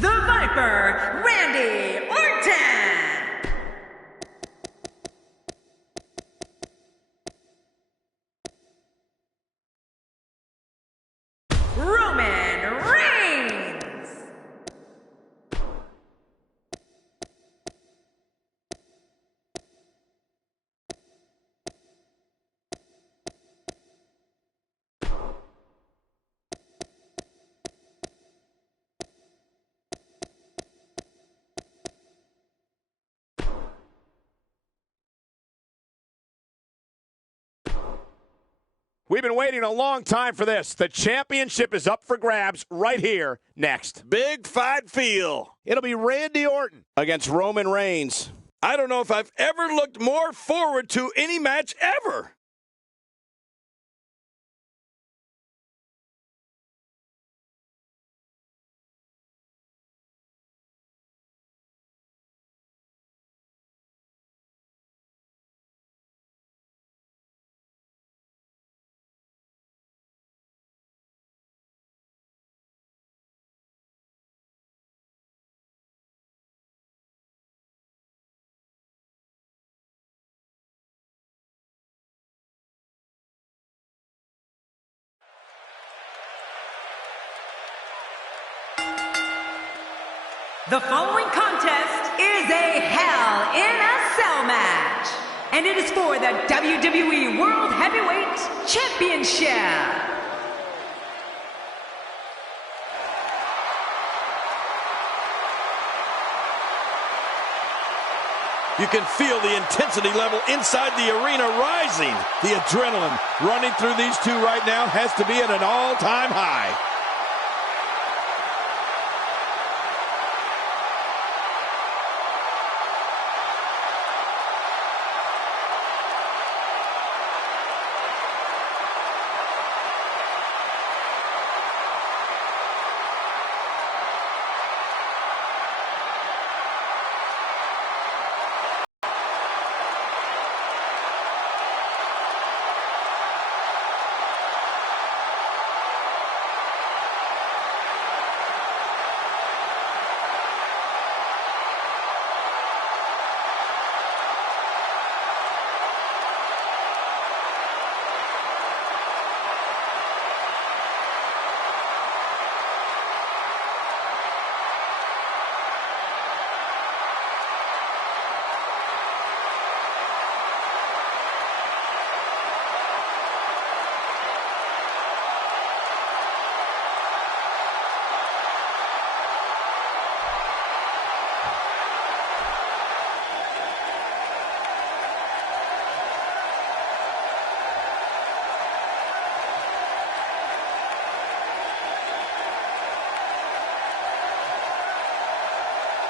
the Viper, Randy Orton. Roman Reigns. We've been waiting a long time for this. The championship is up for grabs right here next. Big fight feel. It'll be Randy Orton against Roman Reigns. I don't know if I've ever looked more forward to any match ever. The following contest is a Hell in a Cell match, and it is for the WWE World Heavyweight Championship. You can feel the intensity level inside the arena rising. The adrenaline running through these two right now has to be at an all-time high.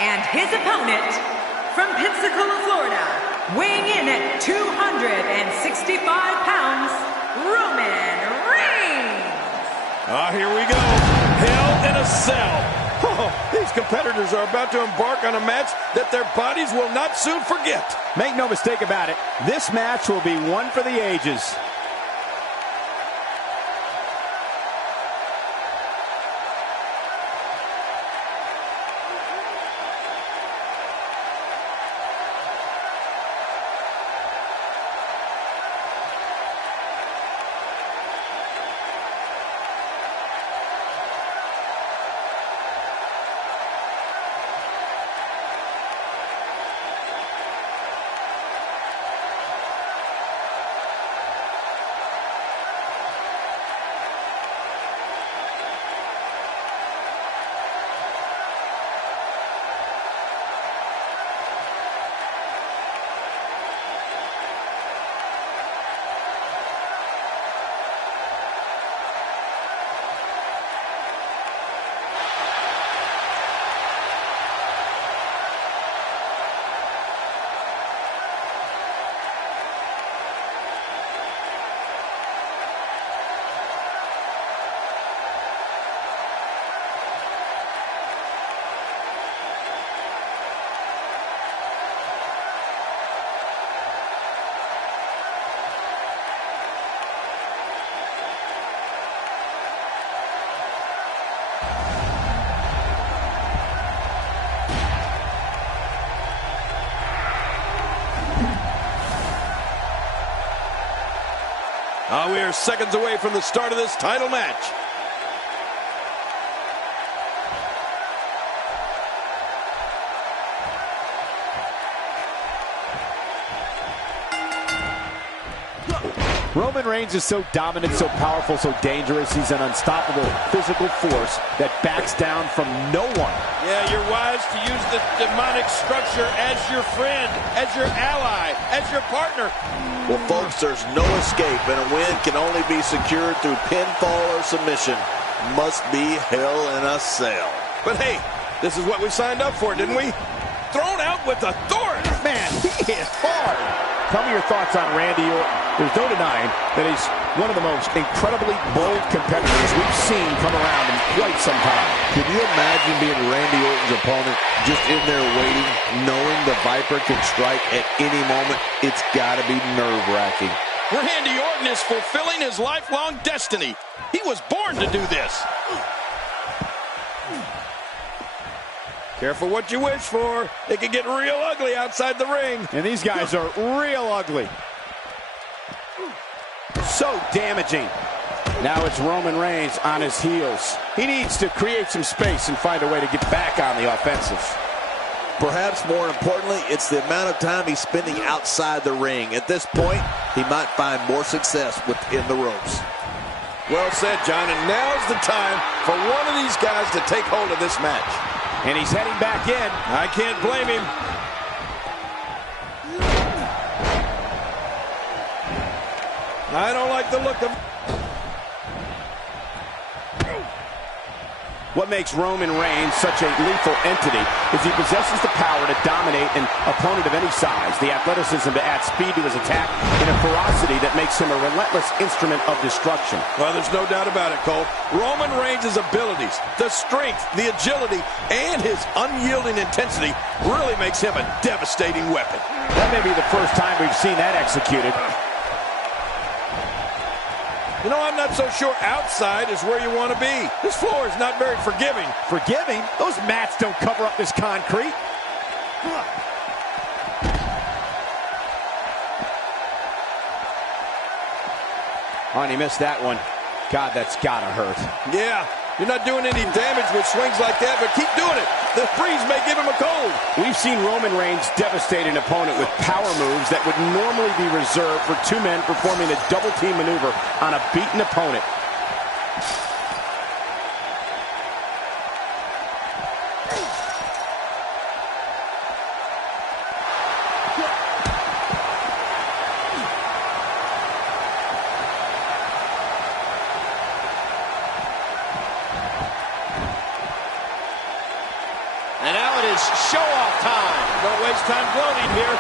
And his opponent, from Pensacola, Florida, weighing in at 265 pounds, Roman Reigns. Here we go. Hell in a Cell. Oh, these competitors are about to embark on a match that their bodies will not soon forget. Make no mistake about it, this match will be one for the ages. We are seconds away from the start of this title match. Roman Reigns is so dominant, so powerful, so dangerous. He's an unstoppable physical force that backs down from no one. Yeah, you're wise to use the demonic structure as your friend, as your ally, as your partner. Well, folks, there's no escape, and a win can only be secured through pinfall or submission. Must be hell in a cell. But hey, this is what we signed up for, didn't we? Thrown out with authority. Man, he is hard. Tell me your thoughts on Randy Orton. There's no denying that he's one of the most incredibly bold competitors we've seen come around in quite some time. Can you imagine being Randy Orton's opponent, just in there waiting, knowing the Viper can strike at any moment? It's got to be nerve-wracking. Randy Orton is fulfilling his lifelong destiny. He was born to do this. Careful what you wish for. It can get real ugly outside the ring. And these guys are real ugly. So damaging. Now it's Roman Reigns on his heels. He needs to create some space and find a way to get back on the offensive. Perhaps more importantly, it's the amount of time he's spending outside the ring. At this point, he might find more success within the ropes. Well said, John, and now's the time for one of these guys to take hold of this match. And he's heading back in. I can't blame him. I don't like the look of... What makes Roman Reigns such a lethal entity is he possesses the power to dominate an opponent of any size, the athleticism to add speed to his attack, and a ferocity that makes him a relentless instrument of destruction. Well, there's no doubt about it, Cole. Roman Reigns' abilities, the strength, the agility, and his unyielding intensity really makes him a devastating weapon. That may be the first time we've seen that executed. You know, I'm not so sure outside is where you want to be. This floor is not very forgiving. Forgiving? Those mats don't cover up this concrete. Oh, and he missed that one. God, that's gotta hurt. Yeah, you're not doing any damage with swings like that, but keep doing it. The freeze may give him a cold. We've seen Roman Reigns devastate an opponent with power moves that would normally be reserved for two men performing a double-team maneuver on a beaten opponent. And now it is show-off time. Don't waste time gloating here.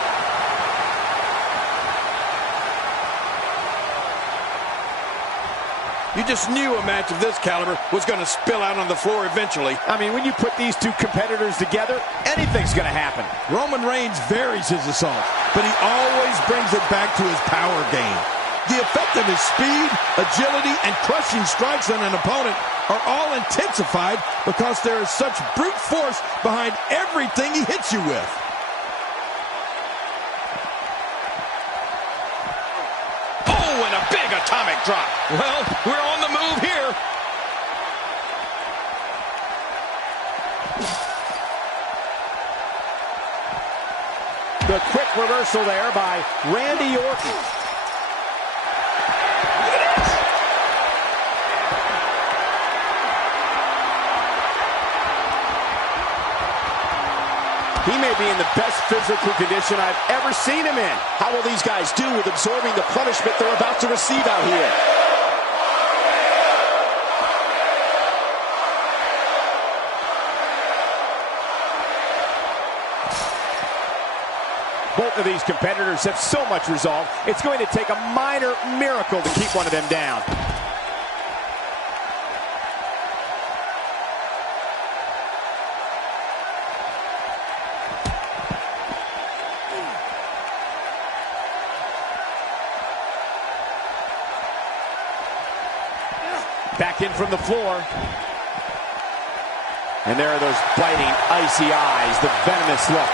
You just knew a match of this caliber was going to spill out on the floor eventually. I mean, when you put these two competitors together, anything's going to happen. Roman Reigns varies his assault, but he always brings it back to his power game. The effect of his speed, agility, and crushing strikes on an opponent are all intensified because there is such brute force behind everything he hits you with. Oh, and a big atomic drop. Well, we're on the move here. The quick reversal there by Randy Orton. He may be in the best physical condition I've ever seen him in. How will these guys do with absorbing the punishment they're about to receive out here? Both of these competitors have so much resolve, it's going to take a minor miracle to keep one of them down. Back in from the floor. And there are those biting, icy eyes, the venomous look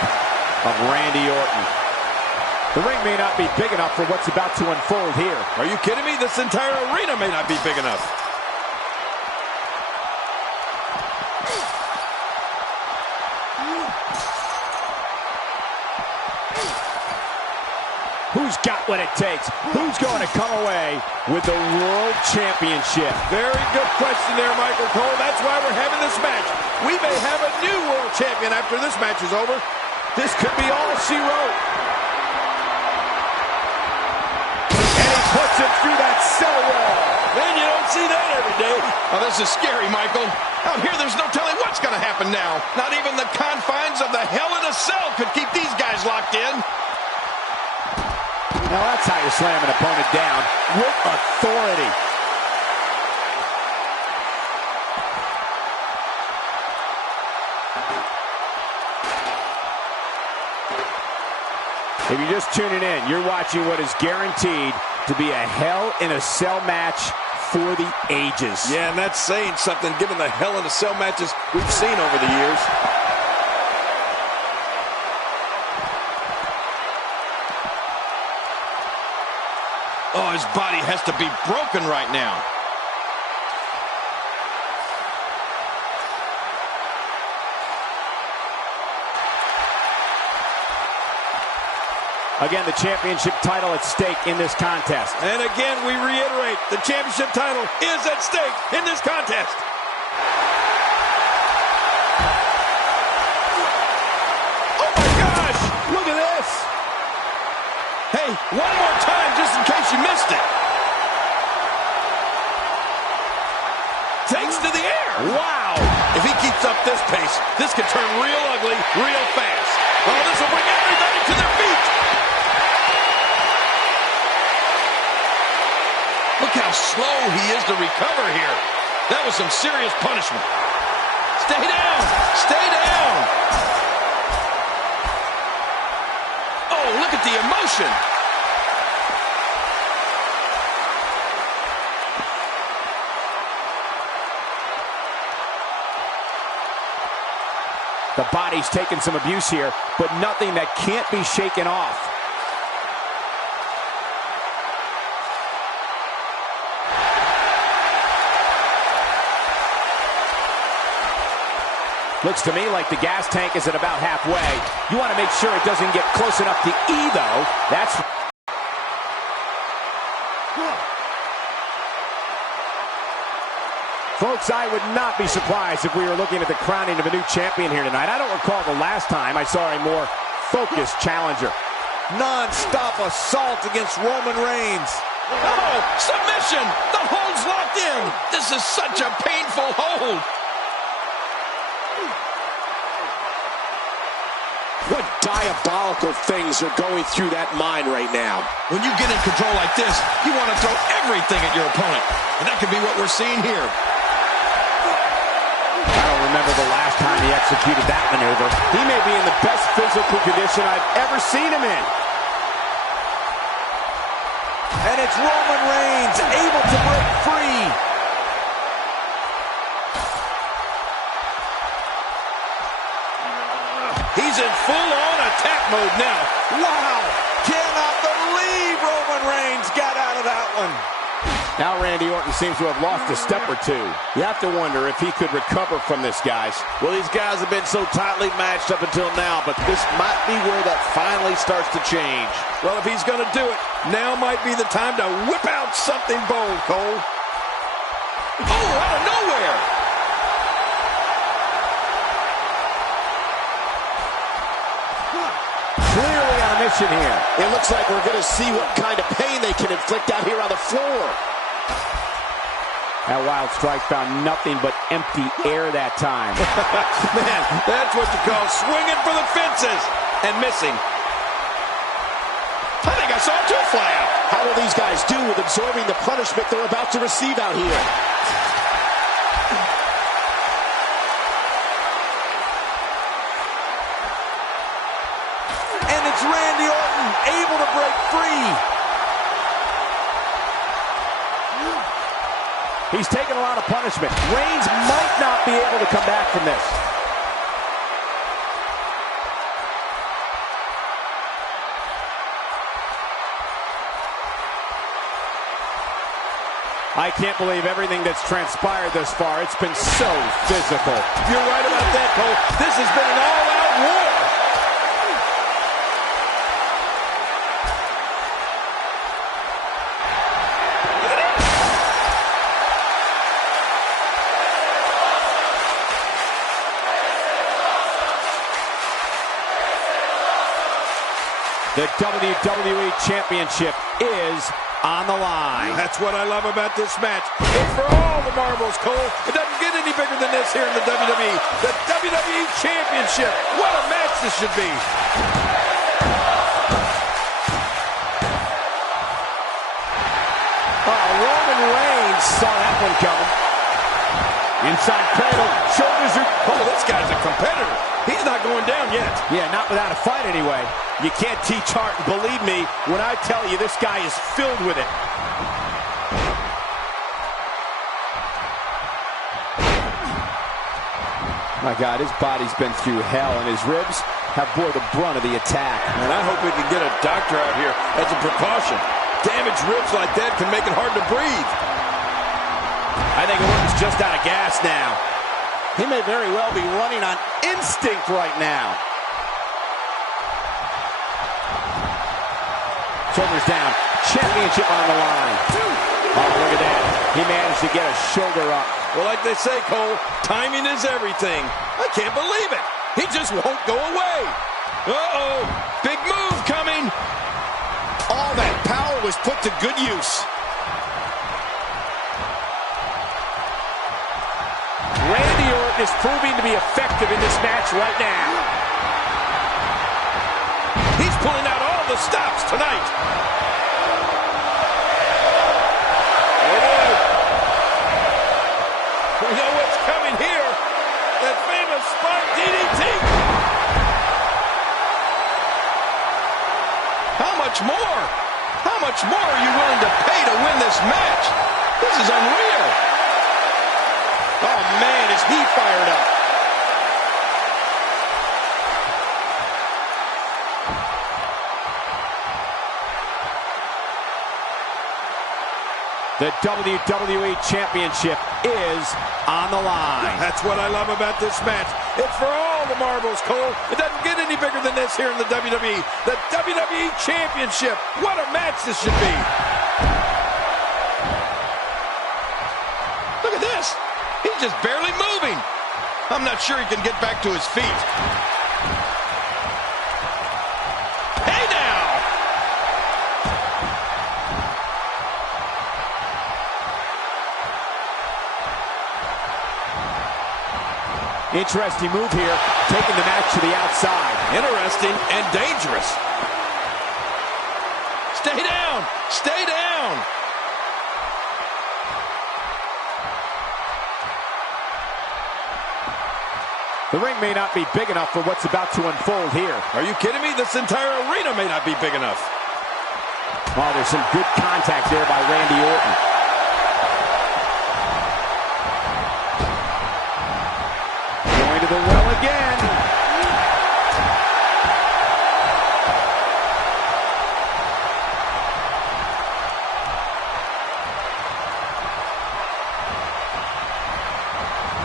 of Randy Orton. The ring may not be big enough for what's about to unfold here. Are you kidding me? This entire arena may not be big enough. Who's got what it takes? Who's going to come away with the World Championship? Very good question there, Michael Cole. That's why we're having this match. We may have a new World Champion after this match is over. This could be all she wrote. And he puts it through that cell wall. Man, you don't see that every day. Oh, this is scary, Michael. Out here, there's no telling what's going to happen now. Not even the confines of the Hell in a Cell could keep these guys locked in. Now that's how you slam an opponent down with authority. If you're just tuning in, you're watching what is guaranteed to be a Hell in a Cell match for the ages. Yeah, and that's saying something given the Hell in a Cell matches we've seen over the years. Oh, his body has to be broken right now. Again, the championship title at stake in this contest. And again, we reiterate, the championship title is at stake in this contest. Oh my gosh! Look at this! Hey, one more time just in case you missed it. Takes to the air. Wow! If he keeps up this pace, this could turn real ugly real fast. Oh, this will bring everybody to their feet. Look how slow he is to recover here. That was some serious punishment. Stay down. Stay down. Oh, look at the emotion. The body's taken some abuse here, but nothing that can't be shaken off. Looks to me like the gas tank is at about halfway. You want to make sure it doesn't get close enough to E, though. That's... Folks, I would not be surprised if we were looking at the crowning of a new champion here tonight. I don't recall the last time I saw a more focused challenger. Non-stop assault against Roman Reigns. Oh, submission! The hold's locked in! This is such a painful hold! What diabolical things are going through that mind right now? When you get in control like this, you want to throw everything at your opponent. And that could be what we're seeing here. I don't remember the last time he executed that maneuver. He may be in the best physical condition I've ever seen him in. And it's Roman Reigns able to break free. He's in full-on attack mode now. Wow! Cannot believe Roman Reigns got out of that one. Now Randy Orton seems to have lost a step or two. You have to wonder if he could recover from this, guys. Well, these guys have been so tightly matched up until now, but this might be where that finally starts to change. Well, if he's going to do it, now might be the time to whip out something bold, Cole. Oh, out of nowhere! Clearly on a mission here. It looks like we're going to see what kind of pain they can inflict out here on the floor. That wild strike found nothing but empty air that time. Man, that's what you call swinging for the fences and missing. I think I saw two fly out. How will these guys do with absorbing the punishment they're about to receive out here? And it's Randy Orton able to break free. He's taken a lot of punishment. Reigns might not be able to come back from this. I can't believe everything that's transpired thus far. It's been so physical. You're right about that, Cole. This has been an all-out war. The WWE Championship is on the line. That's what I love about this match. It's for all the marbles, Cole. It doesn't get any bigger than this here in the WWE. The WWE Championship. What a match this should be. Roman Reigns saw that one coming. Inside cradle, shoulders are... Oh, this guy's a competitor. He's not going down yet. Yeah, not without a fight anyway. You can't teach heart, and believe me when I tell you this guy is filled with it. My God, his body's been through hell, and his ribs have bore the brunt of the attack. And I hope we can get a doctor out here as a precaution. Damaged ribs like that can make it hard to breathe. I think Orton's just out of gas now. He may very well be running on instinct right now. Shoulders down. Championship on the line. Oh, look at that. He managed to get a shoulder up. Well, like they say, Cole, timing is everything. I can't believe it. He just won't go away. Uh-oh. Big move coming. All that power was put to good use. Randy Orton is proving to be effective in this match right now. He's pulling out all the stops tonight. Oh, boy. We know what's coming here. That famous spot DDT. How much more? How much more are you willing to pay to win this match? This is unreal. Oh, man, is he fired up. The WWE Championship is on the line. That's what I love about this match. It's for all the marbles, Cole. It doesn't get any bigger than this here in the WWE. The WWE Championship. What a match this should be. Look at this. He's just barely moving. I'm not sure he can get back to his feet. Hey now! Interesting move here, taking the match to the outside. Interesting and dangerous. Stay down! Stay down! The ring may not be big enough for what's about to unfold here. Are you kidding me? This entire arena may not be big enough. Oh, there's some good contact there by Randy Orton. Going to the well again.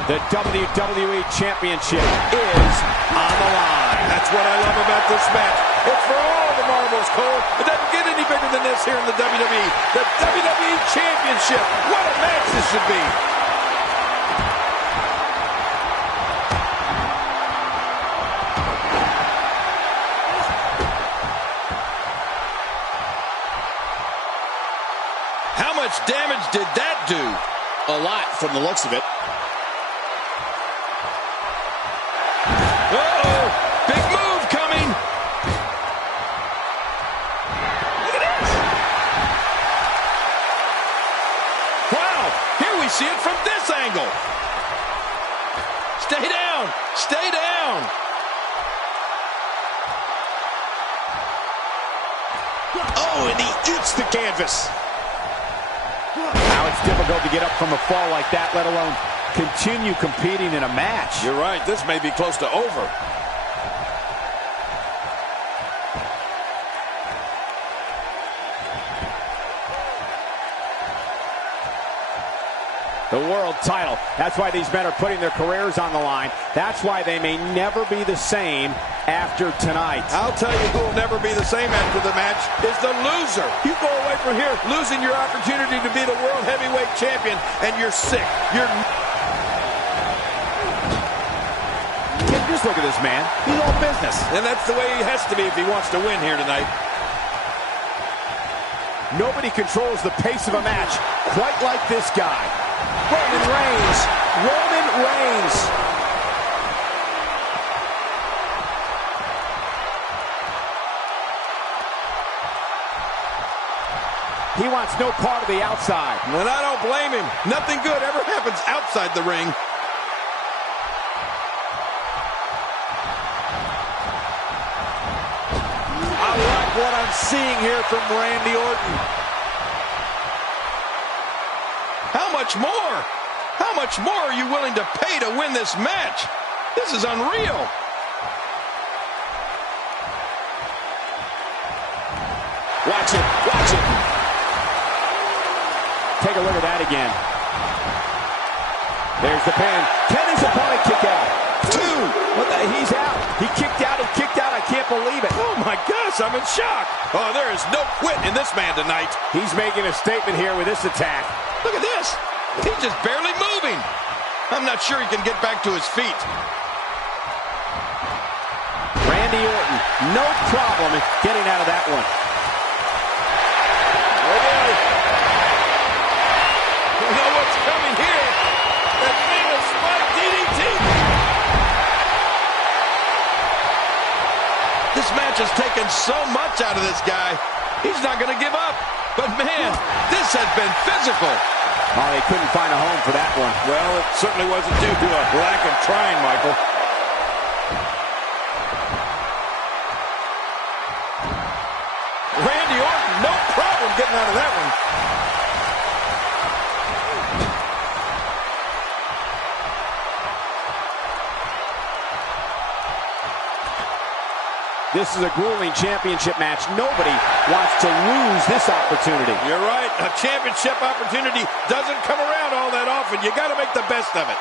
The WWE Championship is on the line. That's what I love about this match. It's for all the marbles, Cole. It doesn't get any bigger than this here in the WWE. The WWE Championship. What a match this should be. How much damage did that do? A lot from the looks of it. Uh-oh! Big move coming! Look at this! Wow! Here we see it from this angle! Stay down! Stay down! Oh, and he eats the canvas. Now it's difficult to get up from a fall like that, let alone continue competing in a match. You're right. This may be close to over. The world title. That's why these men are putting their careers on the line. That's why they may never be the same after tonight. I'll tell you who will never be the same after the match is the loser. You go away from here losing your opportunity to be the world heavyweight champion, and you're sick. Just look at this man. He's all business. And that's the way he has to be if he wants to win here tonight. Nobody controls the pace of a match quite like this guy. Roman Reigns. Roman Reigns. He wants no part of the outside. And I don't blame him. Nothing good ever happens outside the ring. I like what I'm seeing here from Randy Orton. How much more? How much more are you willing to pay to win this match? This is unreal. Watch it. Watch it. Take a look at that again. There's the pin. Can his opponent kick out? Two. What the? He's out. He kicked out. He kicked out. I can't believe it. Oh, my gosh. I'm in shock. Oh, there is no quit in this man tonight. He's making a statement here with this attack. Look at this. He's just barely moving. I'm not sure he can get back to his feet. Randy Orton, no problem getting out of that one. Oh, boy. You know what's coming here? That famous spike DDT. This match has taken so much out of this guy. He's not going to give up. But, man, this has been physical. Oh, they couldn't find a home for that one. Well, it certainly wasn't due to a lack of trying, Michael. Randy Orton, no problem getting out of that one. This is a grueling championship match. Nobody wants to lose this opportunity. You're right. A championship opportunity doesn't come around all that often. You got to make the best of it.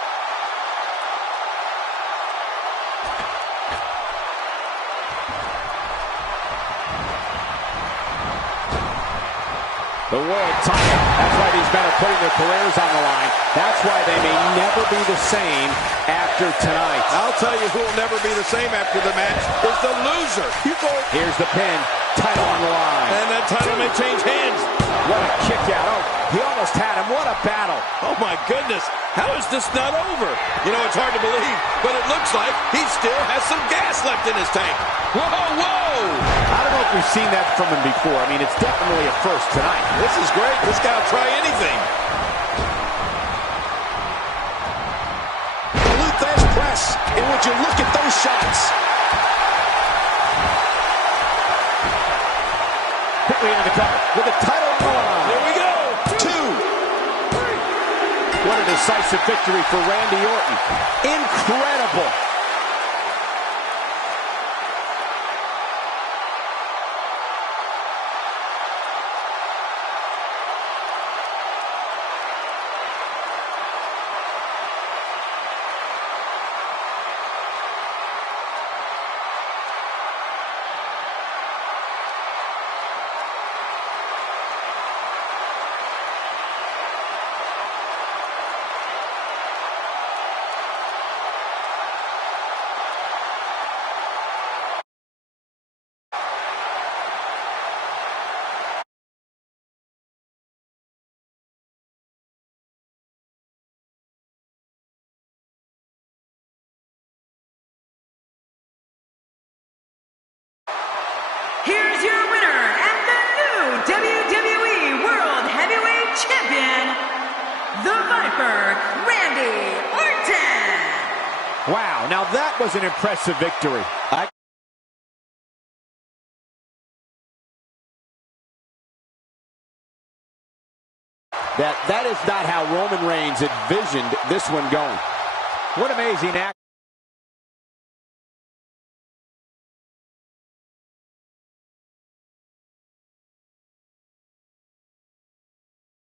The world title. That's why these men are putting their careers on the line. That's why they may never be the same after tonight. I'll tell you who will never be the same after the match is the loser. Here's the pin. Title on the line. And that title may change hands. What a kick out. Oh, he almost had him. What a battle. Oh, my goodness. How is this not over? You know, it's hard to believe, but it looks like he still has some gas left in his tank. Whoa, whoa! I don't know if we've seen that from him before. I mean, it's definitely a first tonight. This is great. This guy will try anything. The Luthez press, and would you look at those shots? Quickly into the cover with the title on the line. Here we go. 2. What a decisive victory for Randy Orton. Incredible. Here's your winner and the new WWE World Heavyweight Champion, the Viper, Randy Orton. Wow, now that was an impressive victory. That is not how Roman Reigns envisioned this one going. What amazing act.